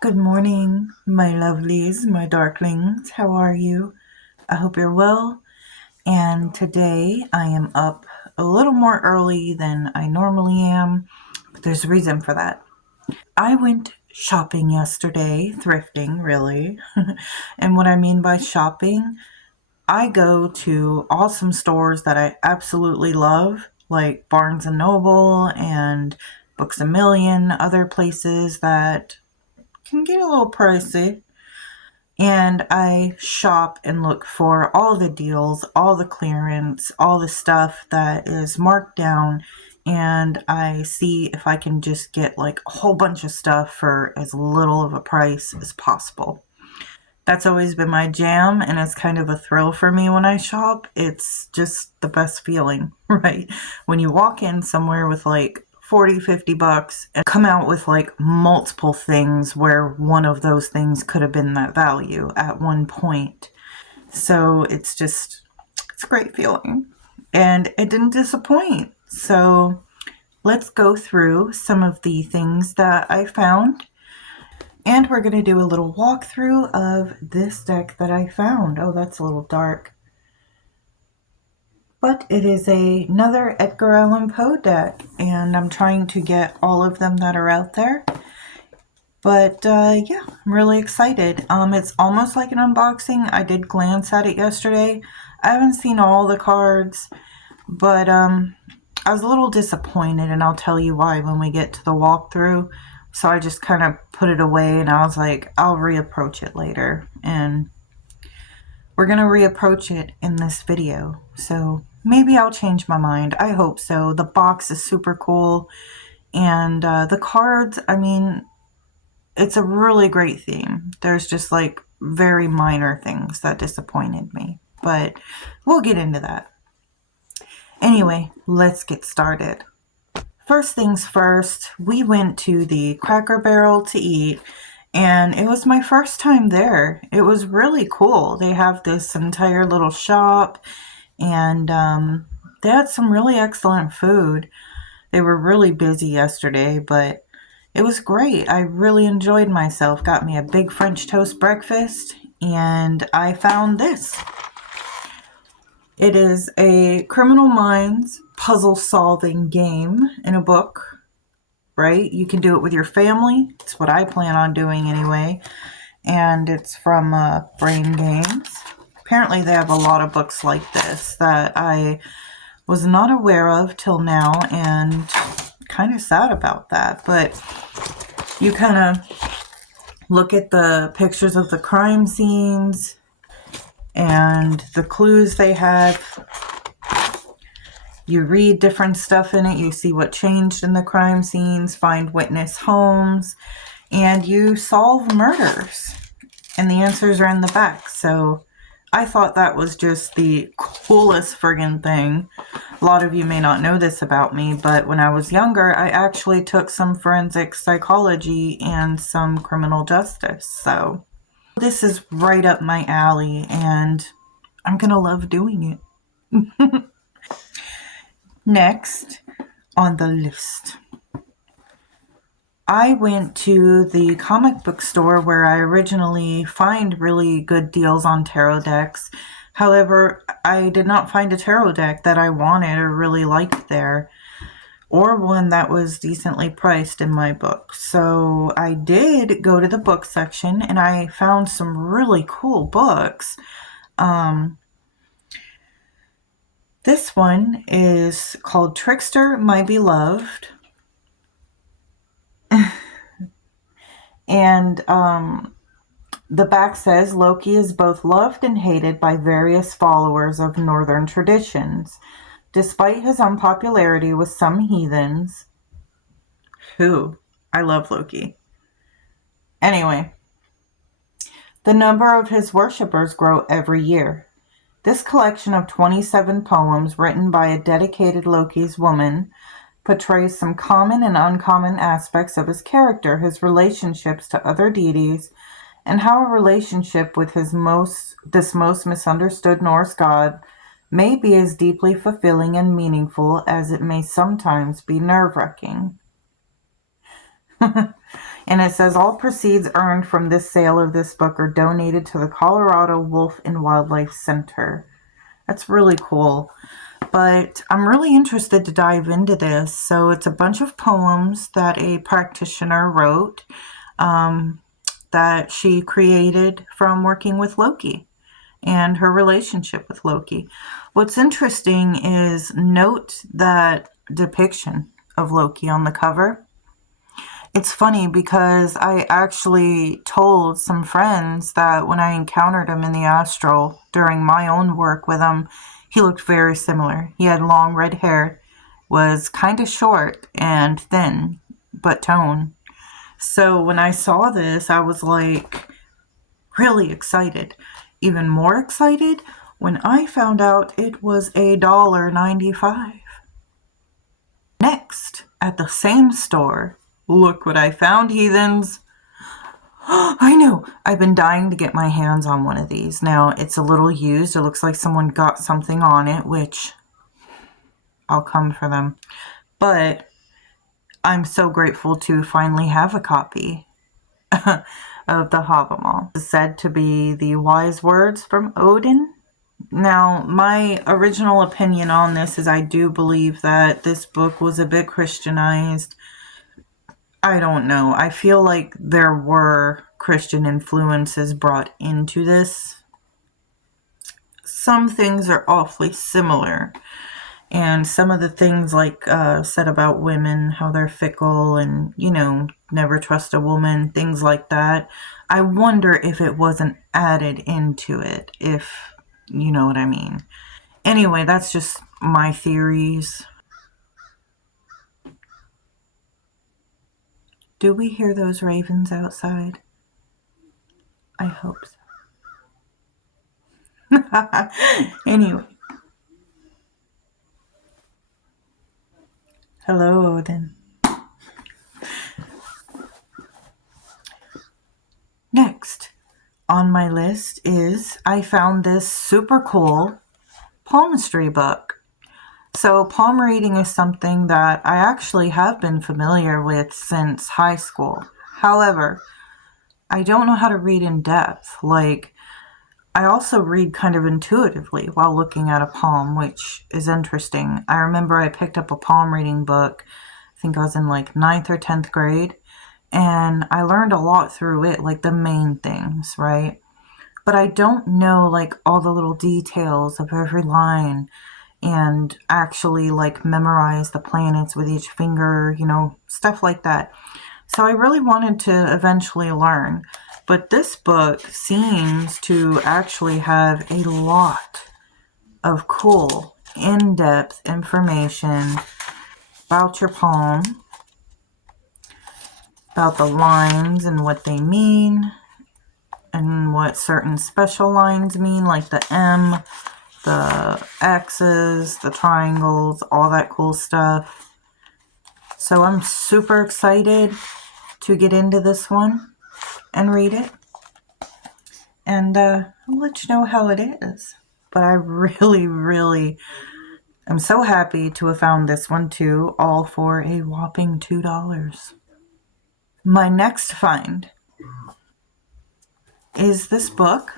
Good morning, my lovelies, my darklings. How are you? I hope you're well. And today I am up a little more early than I normally am, but there's a reason for that. I went shopping yesterday, thrifting, really. And what I mean by shopping, I go to awesome stores that I absolutely love, like Barnes and Noble and Books a Million, other places that can get a little pricey. And I shop and look for all the deals, all the clearance, all the stuff that is marked down. And I see if I can just get like a whole bunch of stuff for as little of a price as possible. That's always been my jam, and it's kind of a thrill for me when I shop. It's just the best feeling, right? When you walk in somewhere with like 40, $50 and come out with like multiple things where one of those things could have been that value at one point. So it's a great feeling. And it didn't disappoint. So let's go through some of the things that I found, and we're going to do a little walkthrough of this deck that I found. Oh, that's a little dark. But it is another Edgar Allen Poe deck, and I'm trying to get all of them that are out there. But yeah, I'm really excited. It's almost like an unboxing. I did glance at it yesterday. I haven't seen all the cards, but I was a little disappointed, and I'll tell you why when we get to the walkthrough. So I just kind of put it away, and I was like, I'll reapproach it later. And we're going to reapproach it in this video. So maybe I'll change my mind. I hope so. The box is super cool. And the cards, I mean, it's a really great theme. There's just like very minor things that disappointed me. But we'll get into that. Anyway, let's get started. First things first, we went to the Cracker Barrel to eat, and it was my first time there. It was really cool. They have this entire little shop, and they had some really excellent food. They were really busy yesterday, but it was great. I really enjoyed myself. Got me a big French toast breakfast, and I found this. It is a Criminal Minds puzzle solving game in a book, right? You can do it with your family. It's what I plan on doing anyway. And it's from Brain Games. Apparently they have a lot of books like this that I was not aware of till now, and kind of sad about that. But you kind of look at the pictures of the crime scenes and the clues they have. You read different stuff in it. You see what changed in the crime scenes, find witness homes, and you solve murders. And the answers are in the back. So I thought that was just the coolest friggin' thing. A lot of you may not know this about me, but when I was younger, I actually took some forensic psychology and some criminal justice. So this is right up my alley, and I'm gonna love doing it. Next on the list, I went to the comic book store where I originally find really good deals on tarot decks. However, I did not find a tarot deck that I wanted or really liked there, or one that was decently priced in my book. So I did go to the book section, and I found some really cool books. This one is called Trickster, My Beloved. And the back says Loki is both loved and hated by various followers of northern traditions. Despite his unpopularity with some heathens, who I love Loki. Anyway, the number of his worshippers grow every year. This collection of 27 poems written by a dedicated Loki's woman portrays some common and uncommon aspects of his character, his relationships to other deities, and how a relationship with this most misunderstood Norse god may be as deeply fulfilling and meaningful as it may sometimes be nerve-wracking. And it says all proceeds earned from this sale of this book are donated to the Colorado Wolf and Wildlife Center. That's really cool. But I'm really interested to dive into this. So it's a bunch of poems that a practitioner wrote that she created from working with Loki and her relationship with Loki. What's interesting is note that depiction of Loki on the cover. It's funny because I actually told some friends that when I encountered him in the astral during my own work with him, he looked very similar. He had long red hair, was kind of short and thin, but toned. So when I saw this, I was like really excited. Even more excited when I found out it was $1.95. Next, at the same store, look what I found, heathens. I know, I've been dying to get my hands on one of these. Now, it's a little used. It looks like someone got something on it, which I'll come for them. But I'm so grateful to finally have a copy of the Havamal. It's said to be the wise words from Odin. Now, my original opinion on this is I do believe that this book was a bit Christianized. I don't know. I feel like there were Christian influences brought into this. Some things are awfully similar. And some of the things like said about women, how they're fickle and, you know, never trust a woman, things like that. I wonder if it wasn't added into it, if you know what I mean. Anyway, that's just my theories. Do we hear those ravens outside? I hope so. Anyway. Hello, Odin. Next on my list is I found this super cool palmistry book. So palm reading is something that I actually have been familiar with since high school. However, I don't know how to read in depth. Like, I also read kind of intuitively while looking at a palm, which is interesting. I remember I picked up a palm reading book, I think I was in like 9th or 10th grade, and I learned a lot through it, like the main things, right? But I don't know like all the little details of every line and actually like memorize the planets with each finger, you know, stuff like that. So I really wanted to eventually learn. But this book seems to actually have a lot of cool, in-depth information about your palm, about the lines and what they mean, and what certain special lines mean, like the M, the X's, the triangles, all that cool stuff. So I'm super excited to get into this one and read it. And I'll let you know how it is. But I really am so happy to have found this one too, all for a whopping $2. My next find is this book,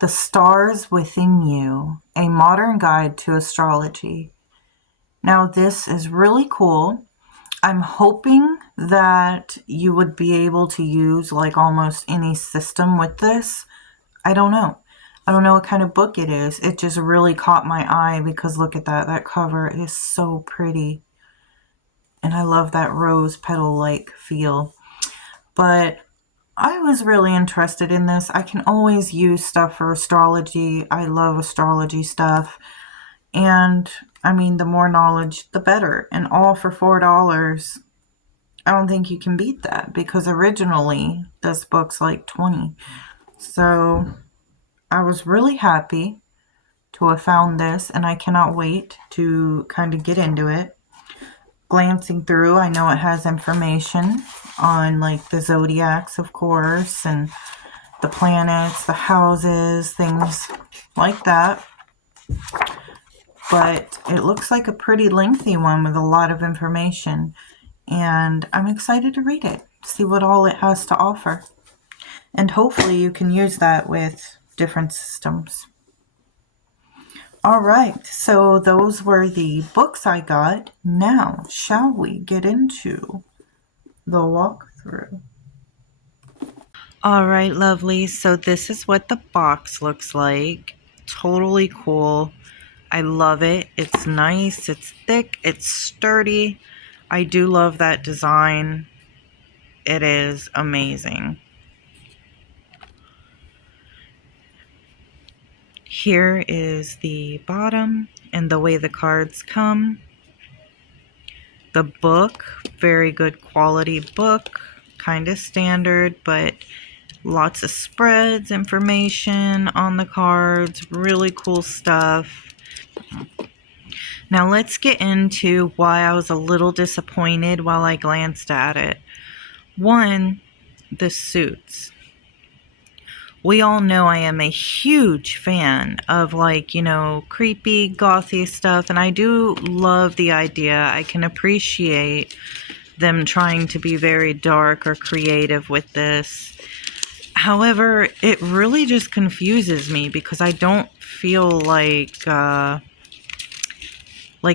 The Stars Within You, A Modern Guide to Astrology. Now this is really cool. I'm hoping that you would be able to use like almost any system with this. I don't know. I don't know what kind of book it is. It just really caught my eye because look at that. That cover is so pretty. And I love that rose petal-like feel. But I was really interested in this. I can always use stuff for astrology. I love astrology stuff. And I mean, the more knowledge, the better. And all for $4. I don't think you can beat that because originally this book's like $20. So I was really happy to have found this and I cannot wait to kind of get into it. Glancing through, I know it has information on like the zodiacs, of course, and the planets, the houses, things like that. But it looks like a pretty lengthy one with a lot of information, and I'm excited to read it. see what all it has to offer. And hopefully you can use that with different systems. All right, so those were the books I got. Now, shall we get into the walkthrough? All right, lovely. So this is what the box looks like. Totally cool. I love it. It's nice, it's thick, it's sturdy. I do love that design. It is amazing. Here is the bottom and the way the cards come. The book, very good quality book, kind of standard, but lots of spreads, information on the cards, really cool stuff. Now let's get into why I was a little disappointed while I glanced at it. One, the suits. We all know I am a huge fan of, like, you know, creepy, gothy stuff, and I do love the idea. I can appreciate them trying to be very dark or creative with this. However, it really just confuses me because I don't feel like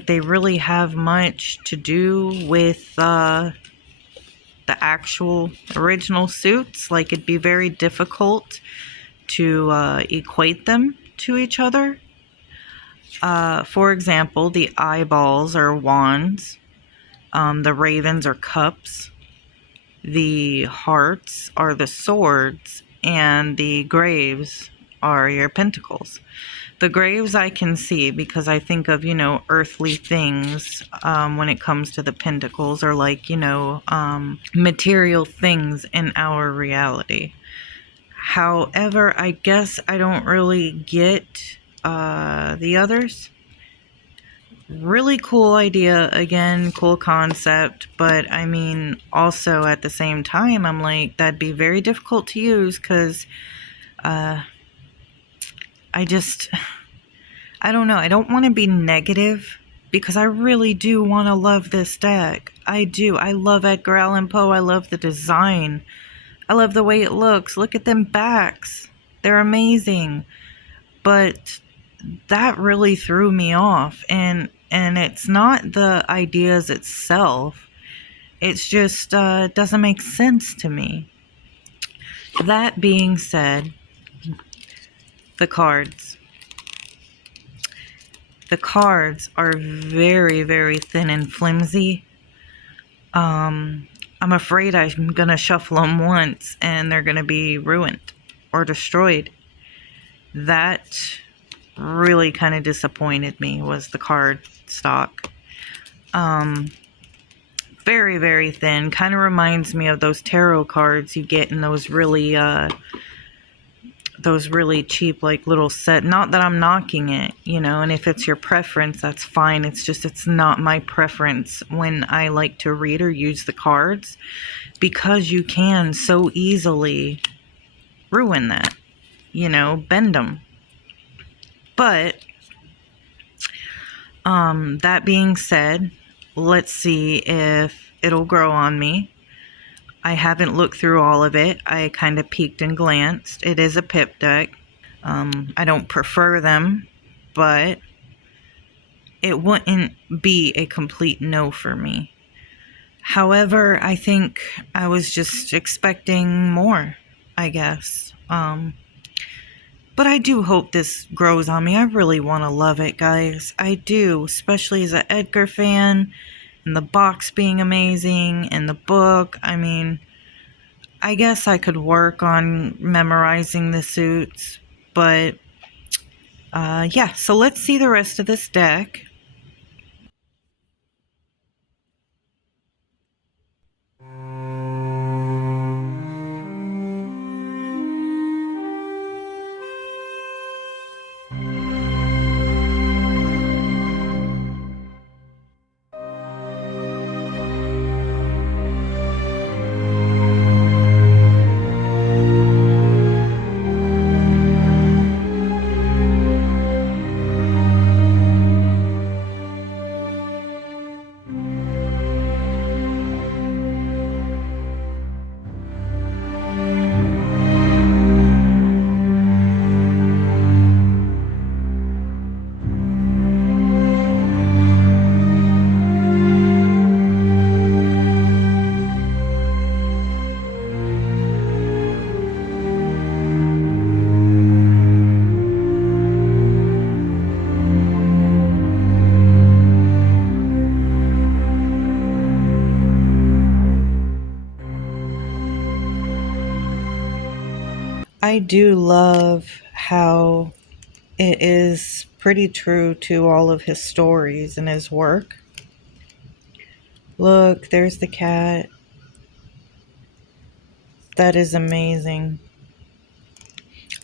they really have much to do with the actual original suits. Like, it'd be very difficult to equate them to each other. For example, the eyeballs are wands, the ravens are cups, the hearts are the swords, and the graves are your pentacles. The graves I can see because I think of, you know, earthly things when it comes to the pentacles, or like, you know, material things in our reality. However, I guess I don't really get the others. Really cool idea, again, cool concept, but I mean, also at the same time, I'm like, that'd be very difficult to use because I don't know. I don't want to be negative because I really do want to love this deck. I do. I love Edgar Allan Poe. I love the design. I love the way it looks. Look at them backs. They're amazing. But that really threw me off. And it's not the ideas itself. It's just doesn't make sense to me. That being said, the cards. The cards are very, very thin and flimsy. I'm afraid I'm going to shuffle them once and they're going to be ruined or destroyed. That really kind of disappointed me, was the card stock. Very, very thin. Kind of reminds me of those tarot cards you get in those really cheap, like, little set. Not that I'm knocking it, you know, and if it's your preference, that's fine. It's just, it's not my preference when I like to read or use the cards, because you can so easily ruin that, you know, bend them. But that being said, let's see if it'll grow on me. I haven't looked through all of it. I kind of peeked and glanced. It is a pip deck. I don't prefer them, but it wouldn't be a complete no for me. However, I think I was just expecting more, I guess. But I do hope this grows on me. I really want to love it, guys. I do, especially as an Edgar fan. And the box being amazing, and the book. I mean, I guess I could work on memorizing the suits, but yeah, so let's see the rest of this deck. I do love how it is pretty true to all of his stories and his work. Look, there's the cat. That is amazing.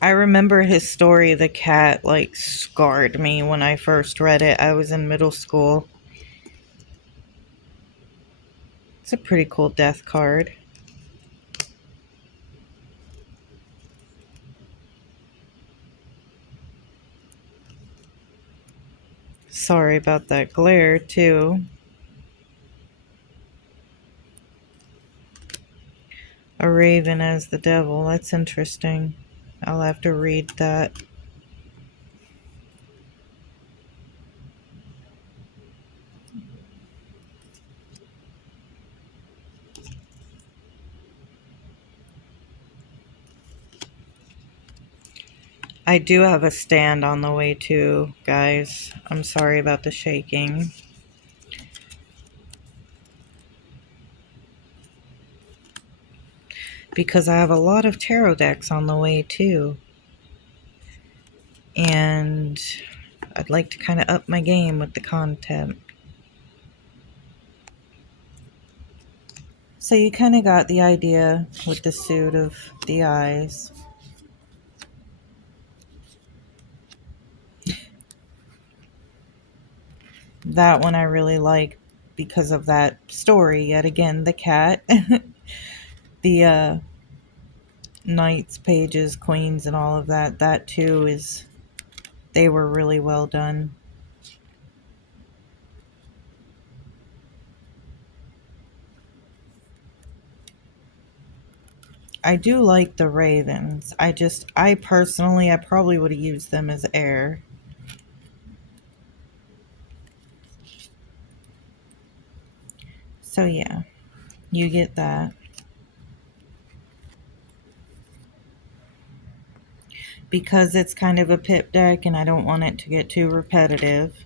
I remember his story, the cat, like, scarred me when I first read it. I was in middle school. It's a pretty cool death card. Sorry about that glare, too. A raven as the devil. That's interesting. I'll have to read that. I do have a stand on the way too, guys. I'm sorry about the shaking. Because I have a lot of tarot decks on the way too. And I'd like to kind of up my game with the content. So you kind of got the idea with the suit of the eyes. That one I really like because of that story. Yet again, the cat. The knights, pages, queens, and all of that. That too is... They were really well done. I do like the ravens. I personally, I probably would have used them as air. So yeah, you get that. Because it's kind of a pip deck and I don't want it to get too repetitive.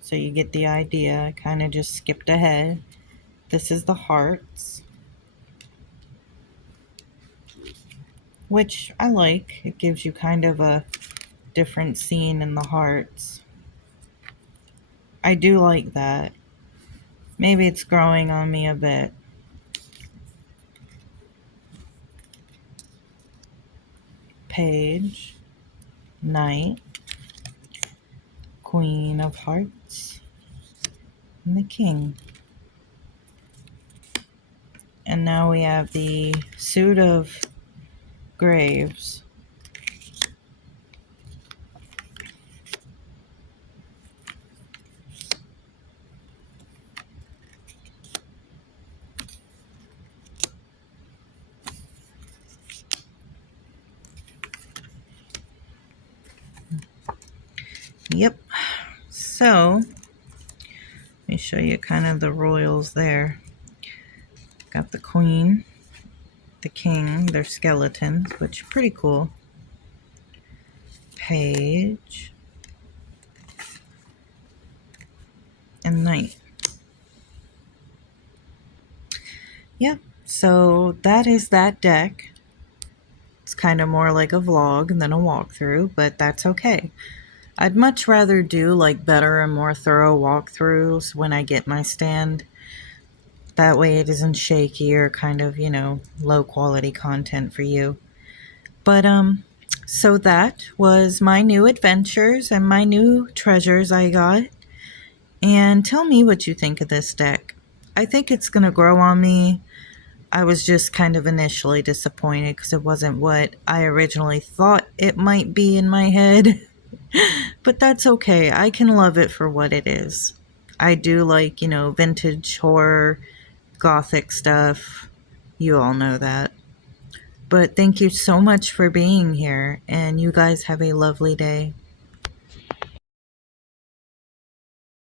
So you get the idea. I kind of just skipped ahead. This is the hearts, which I like. It gives you kind of a different scene in the hearts. I do like that. Maybe it's growing on me a bit. Page, knight, queen of hearts, and the king. And now we have the suit of graves. Yep. So, let me show you kind of the royals there. Got the queen, the king, they're skeletons, which are pretty cool. Page, and knight. Yep. So that is that deck. It's kind of more like a vlog than a walkthrough, but that's okay. I'd much rather do like better and more thorough walkthroughs when I get my stand. That way it isn't shaky or kind of, low quality content for you. But, so that was my new adventures and my new treasures I got. And tell me what you think of this deck. I think it's going to grow on me. I was just kind of initially disappointed because it wasn't what I originally thought it might be in my head. But that's okay. I can love it for what it is. I do like, vintage horror, gothic stuff. You all know that. But thank you so much for being here, and you guys have a lovely day.